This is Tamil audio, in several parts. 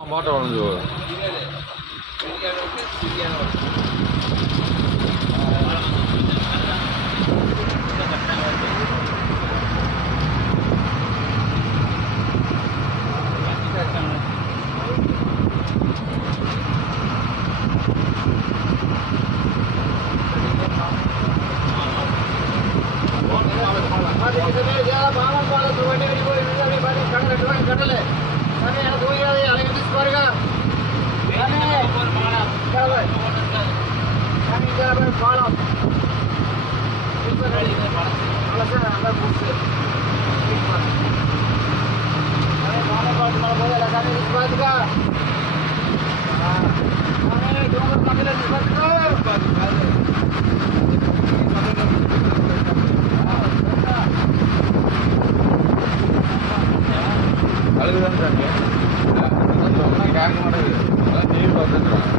மாட்டை வளைஞ்சு பாலம் அழுகுதான் சாமி சொன்னால் கேட்க மாட்டேங்குது அதான் டிவி பார்த்துருக்கான்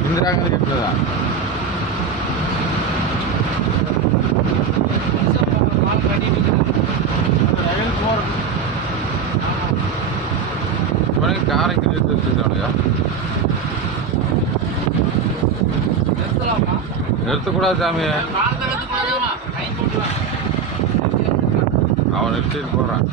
इंदिरा गांधी कटलेदा कार நிறுத்தக்கூடாது சாமி அவன் நிறுத்திட்டு போறான்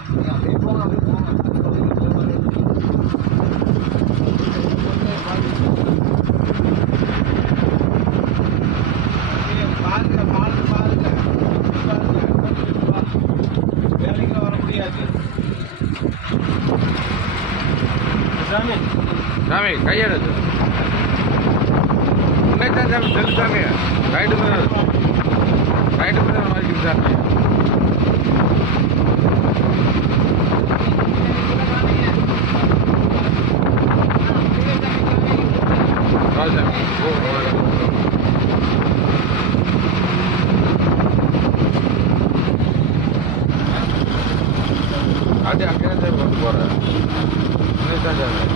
சாமி கையெடுத்து உன்னைத்தான் சாமி செல்லு சாமி ரைட்டு மேலே மாறிக்குது சாமி சாமி அது அங்கே தான் கொண்டு போகிறேன் உன்னைத்தான் சாமி